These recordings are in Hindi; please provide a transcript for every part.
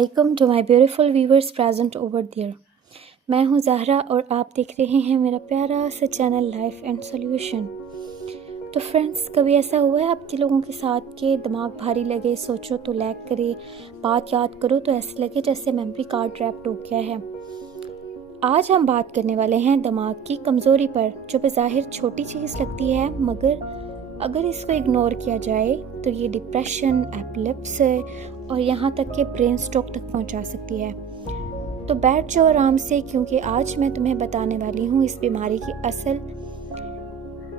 अस्सलामुअलैकुम to my beautiful viewers present over there. मैं हूं ज़हरा और आप देख रहे हैं मेरा प्यारा सा चैनल लाइफ एंड सॉल्यूशन। तो फ्रेंड्स, कभी ऐसा हुआ है आपके लोगों के साथ कि दिमाग भारी लगे, सोचो तो लैग करे, बात याद करो तो ऐसे लगे जैसे मेमोरी कार्ड ट्रैप्ड हो गया है। आज हम बात करने वाले हैं दिमाग की कमज़ोरी पर, जो बज़ाहिर छोटी चीज़ लगती है मगर अगर इसको इग्नोर किया जाए तो ये डिप्रेशन, एपिलेप्सी और यहाँ तक कि ब्रेन स्ट्रोक तक पहुँचा सकती है। तो बैठ जाओ आराम से, क्योंकि आज मैं तुम्हें बताने वाली हूँ इस बीमारी की असल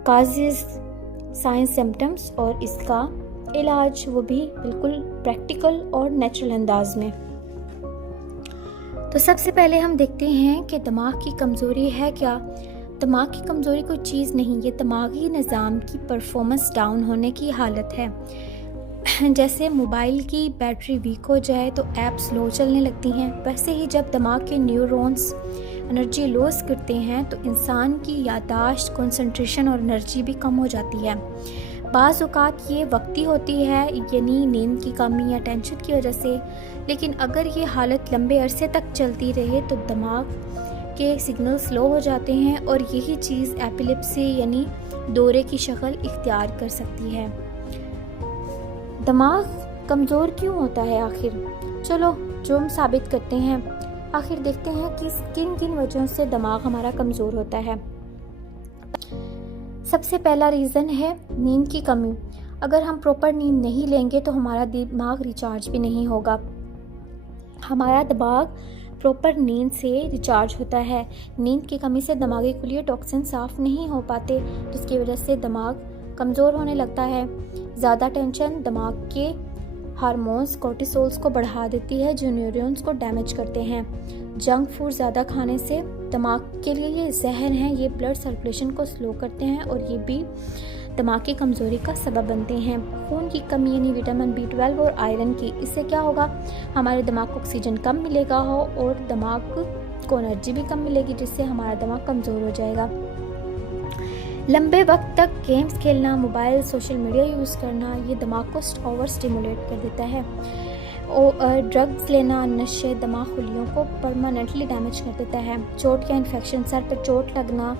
काजेज़, साइंस, सिम्टम्स और इसका इलाज, वो भी बिल्कुल प्रैक्टिकल और नेचुरल अंदाज में। तो सबसे पहले हम देखते हैं कि दिमाग की कमज़ोरी है क्या। दिमाग की कमज़ोरी कोई चीज़ नहीं, ये दिमागी निज़ाम की परफॉर्मेंस डाउन होने की हालत है। जैसे मोबाइल की बैटरी वीक हो जाए तो ऐप स्लो चलने लगती हैं, वैसे ही जब दिमाग के न्यूरॉन्स एनर्जी लॉस करते हैं तो इंसान की याददाश्त, कंसंट्रेशन और एनर्जी भी कम हो जाती है। बाज़ औक़ात ये वक्ती होती है, यानी नींद की कमी या टेंशन की वजह से, लेकिन अगर ये हालत लंबे अरसे तक चलती रहे तो दिमाग के सिग्नल स्लो हो जाते हैं और यही चीज़ एपिलेप्सी यानी दौरे की शक्ल इख्तियार कर सकती है। दिमाग कमज़ोर क्यों होता है आखिर? चलो जो हम साबित करते हैं, आखिर देखते हैं कि किन किन वजहों से दिमाग हमारा कमज़ोर होता है। सबसे पहला रीज़न है नींद की कमी। अगर हम प्रॉपर नींद नहीं लेंगे तो हमारा दिमाग रिचार्ज भी नहीं होगा। हमारा दिमाग प्रॉपर नींद से रिचार्ज होता है। नींद की कमी से दिमागी खुलिये टॉक्सिन साफ़ नहीं हो पाते, जिसकी वजह से दिमाग कमज़ोर होने लगता है। ज़्यादा टेंशन दिमाग के हार्मोन्स कोर्टिसोल्स को बढ़ा देती है, जो न्यूरॉन्स को डैमेज करते हैं। जंक फूड ज़्यादा खाने से दिमाग के लिए ये जहर हैं, ये ब्लड सर्कुलेशन को स्लो करते हैं और ये भी दिमाग की कमज़ोरी का सबब बनते हैं। खून की कमी यानी विटामिन B12 और आयरन की, इससे क्या होगा, हमारे दिमाग को ऑक्सीजन कम मिलेगा और दिमाग को एनर्जी भी कम मिलेगी, जिससे हमारा दिमाग कमज़ोर हो जाएगा। लंबे वक्त तक गेम्स खेलना, मोबाइल, सोशल मीडिया यूज़ करना, ये दिमाग को ओवर स्टिमुलेट कर देता है। और ड्रग्स लेना, नशे दिमाग खुलियों को परमानेंटली डैमेज कर देता है। चोट या इन्फेक्शन, सर पर चोट लगना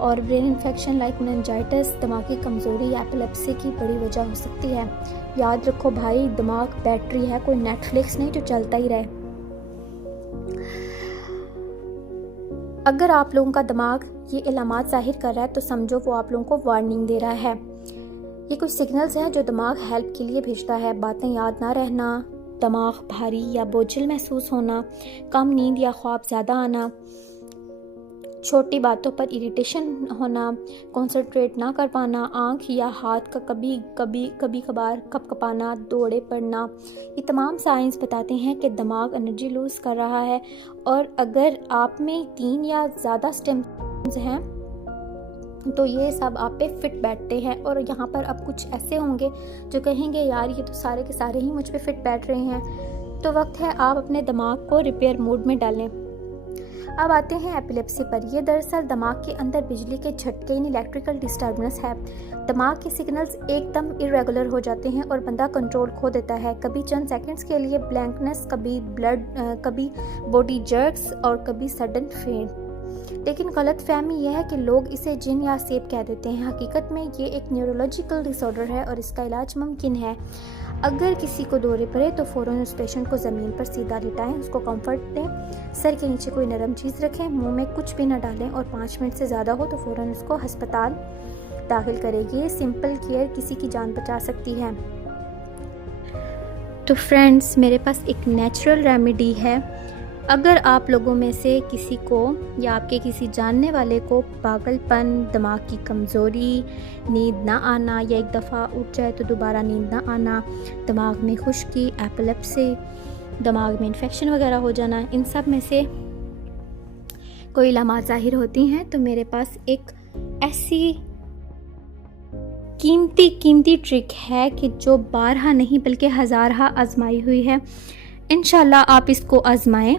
और ब्रेन इन्फेक्शन लाइक मेनिंजाइटिस दिमागी कमज़ोरी या एपिलेप्सी की बड़ी वजह हो सकती है। याद रखो भाई, दिमाग बैटरी है, कोई नेटफ्लिक्स नहीं जो चलता ही रहे। अगर आप लोगों का दिमाग ये इलामात जाहिर कर रहा है तो समझो वो आप लोगों को वार्निंग दे रहा है। ये कुछ सिग्नल्स हैं जो दिमाग हेल्प के लिए भेजता है। बातें याद ना रहना, दिमाग भारी या बोझिल महसूस होना, कम नींद या ख्वाब ज़्यादा आना, छोटी बातों पर इरिटेशन होना, कंसंट्रेट ना कर पाना, आँख या हाथ का कभी कभार कपकपाना, दौड़े पड़ना, ये तमाम साइंस बताते हैं कि दिमाग एनर्जी लूज कर रहा है। और अगर आप में 3 या ज़्यादा सिम्पटम्स हैं तो ये सब आप पे फिट बैठते हैं। और यहाँ पर अब कुछ ऐसे होंगे जो कहेंगे यार ये तो सारे के सारे ही मुझ पे फिट बैठ रहे हैं। तो वक्त है आप अपने दिमाग को रिपेयर मोड में डालें। अब आते हैं एपिलेप्सी पर। यह दरअसल दिमाग के अंदर बिजली के झटके यानी इलेक्ट्रिकल डिस्टर्बेंस है। दिमाग के सिग्नल्स एकदम इरेगुलर हो जाते हैं और बंदा कंट्रोल खो देता है। कभी चंद सेकंड्स के लिए ब्लैंकनेस, कभी बॉडी जर्क्स और कभी सडन फेंट। लेकिन गलत फहमी यह है कि लोग इसे जिन या सेब कह देते हैं। हकीकत में ये एक न्यूरोलॉजिकल डिसऑर्डर है और इसका इलाज मुमकिन है। अगर किसी को दौरे पड़े तो फ़ौरन उस पेशेंट को ज़मीन पर सीधा लिटाएं, उसको कंफर्ट दें, सर के नीचे कोई नरम चीज़ रखें, मुंह में कुछ भी न डालें और 5 मिनट से ज़्यादा हो तो फ़ौरन उसको अस्पताल दाखिल करें। ये सिंपल केयर किसी की जान बचा सकती है। तो फ्रेंड्स, मेरे पास एक नेचुरल रेमेडी है। अगर आप लोगों में से किसी को या आपके किसी जानने वाले को पागलपन, दिमाग की कमज़ोरी, नींद ना आना या एक दफ़ा उठ जाए तो दोबारा नींद ना आना, दिमाग में खुश्की, एपिलेप्सी, दिमाग में इन्फेक्शन वगैरह हो जाना, इन सब में से कोई इलामात ज़ाहिर होती हैं तो मेरे पास एक ऐसी कीमती ट्रिक है कि जो बारहा नहीं बल्कि हज़ारहा आजमाई हुई है। इंशाल्लाह आप इसको आजमाएं,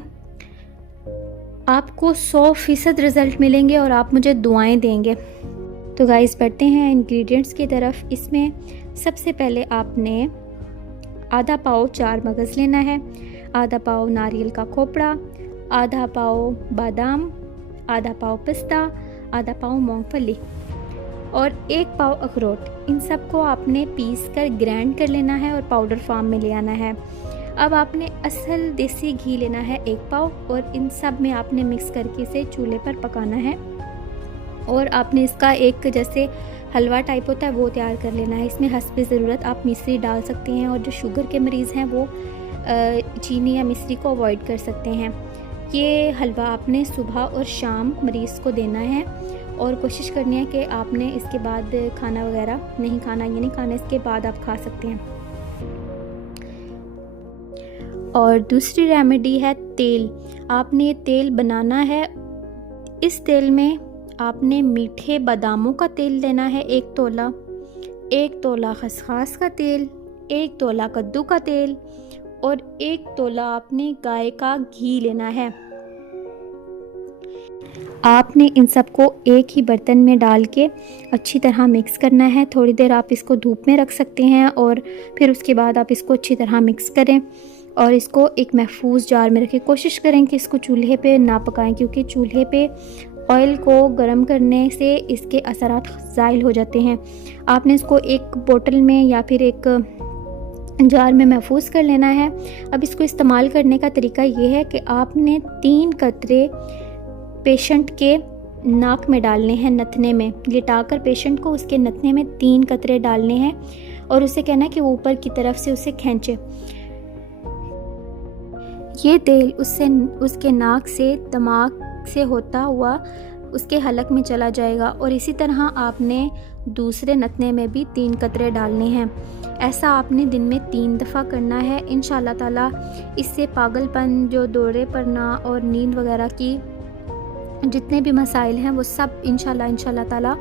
आपको 100% रिज़ल्ट मिलेंगे और आप मुझे दुआएं देंगे। तो गाइस, बढ़ते हैं इंग्रेडिएंट्स की तरफ। इसमें सबसे पहले आपने आधा पाव 4 मगज़ लेना है, आधा पाव नारियल का खोपड़ा, आधा पाव बादाम, आधा पाव पिस्ता, आधा पाव मूंगफली और 1 पाव अखरोट। इन सब को आपने पीस कर ग्राइंड कर लेना है और पाउडर फॉर्म में ले आना है। अब आपने असल देसी घी लेना है 1 पाव और इन सब में आपने मिक्स करके इसे चूल्हे पर पकाना है और आपने इसका एक जैसे हलवा टाइप होता है वो तैयार कर लेना है। इसमें हस्बे ज़रूरत आप मिश्री डाल सकते हैं और जो शुगर के मरीज़ हैं वो चीनी या मिश्री को अवॉइड कर सकते हैं। ये हलवा आपने सुबह और शाम मरीज़ को देना है और कोशिश करनी है कि आपने इसके बाद खाना वगैरह नहीं खाना, ये नहीं खाना, इसके बाद आप खा सकते हैं। और दूसरी रेमेडी है तेल। आपने ये तेल बनाना है। इस तेल में आपने मीठे बादामों का तेल लेना है 1 तोला, 1 तोला खसखस का तेल, 1 तोला कद्दू का तेल और 1 तोला आपने गाय का घी लेना है। आपने इन सबको एक ही बर्तन में डाल के अच्छी तरह मिक्स करना है। थोड़ी देर आप इसको धूप में रख सकते हैं और फिर उसके बाद आप इसको अच्छी तरह मिक्स करें और इसको एक महफूज जार में रखें। कोशिश करें कि इसको चूल्हे पे ना पकाएं क्योंकि चूल्हे पे ऑयल को गर्म करने से इसके असरात ज़ाइल हो जाते हैं। आपने इसको एक बोतल में या फिर एक जार में महफूज कर लेना है। अब इसको इस्तेमाल करने का तरीका ये है कि आपने 3 कतरे पेशेंट के नाक में डालने हैं, नथने में लिटाकर पेशेंट को उसके नथने में 3 कतरे डालने हैं और उसे कहना है कि वो ऊपर की तरफ से उसे खींचे। ये तेल उसके नाक से दिमाग से होता हुआ उसके हलक में चला जाएगा और इसी तरह आपने दूसरे नथने में भी 3 कतरे डालने हैं। ऐसा आपने दिन में 3 दफ़ा करना है। इंशाल्लाह ताला इससे पागलपन, जो दौरे पड़ना और नींद वगैरह की जितने भी मसाइल हैं वो सब इंशाल्लाह ताला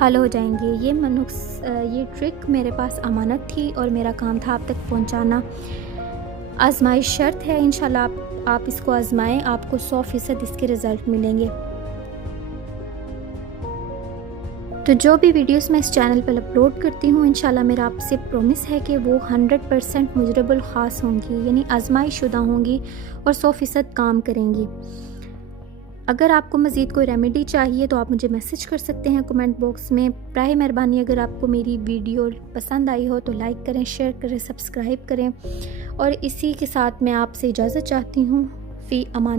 हल हो जाएंगे। ये ट्रिक मेरे पास अमानत थी और मेरा काम था आप तक पहुंचाना। आजमाइश शर्त है, इंशाल्लाह आप इसको आजमाएं, आपको 100% इसके रिज़ल्ट मिलेंगे। तो जो भी वीडियोस मैं इस चैनल पर अपलोड करती हूँ इंशाल्लाह मेरा आपसे प्रॉमिस है कि वो 100% मुजरबुल ख़ास होंगी, यानी आजमाइश शुदा होंगी और 100% काम करेंगी। अगर आपको मज़ीद कोई रेमेडी चाहिए तो आप मुझे मैसेज कर सकते हैं कमेंट बॉक्स में। बराए मेहरबानी अगर आपको मेरी वीडियो पसंद आई हो तो लाइक करें, शेयर करें, सब्सक्राइब करें और इसी के साथ मैं आपसे इजाज़त चाहती हूँ। फ़ी अमान।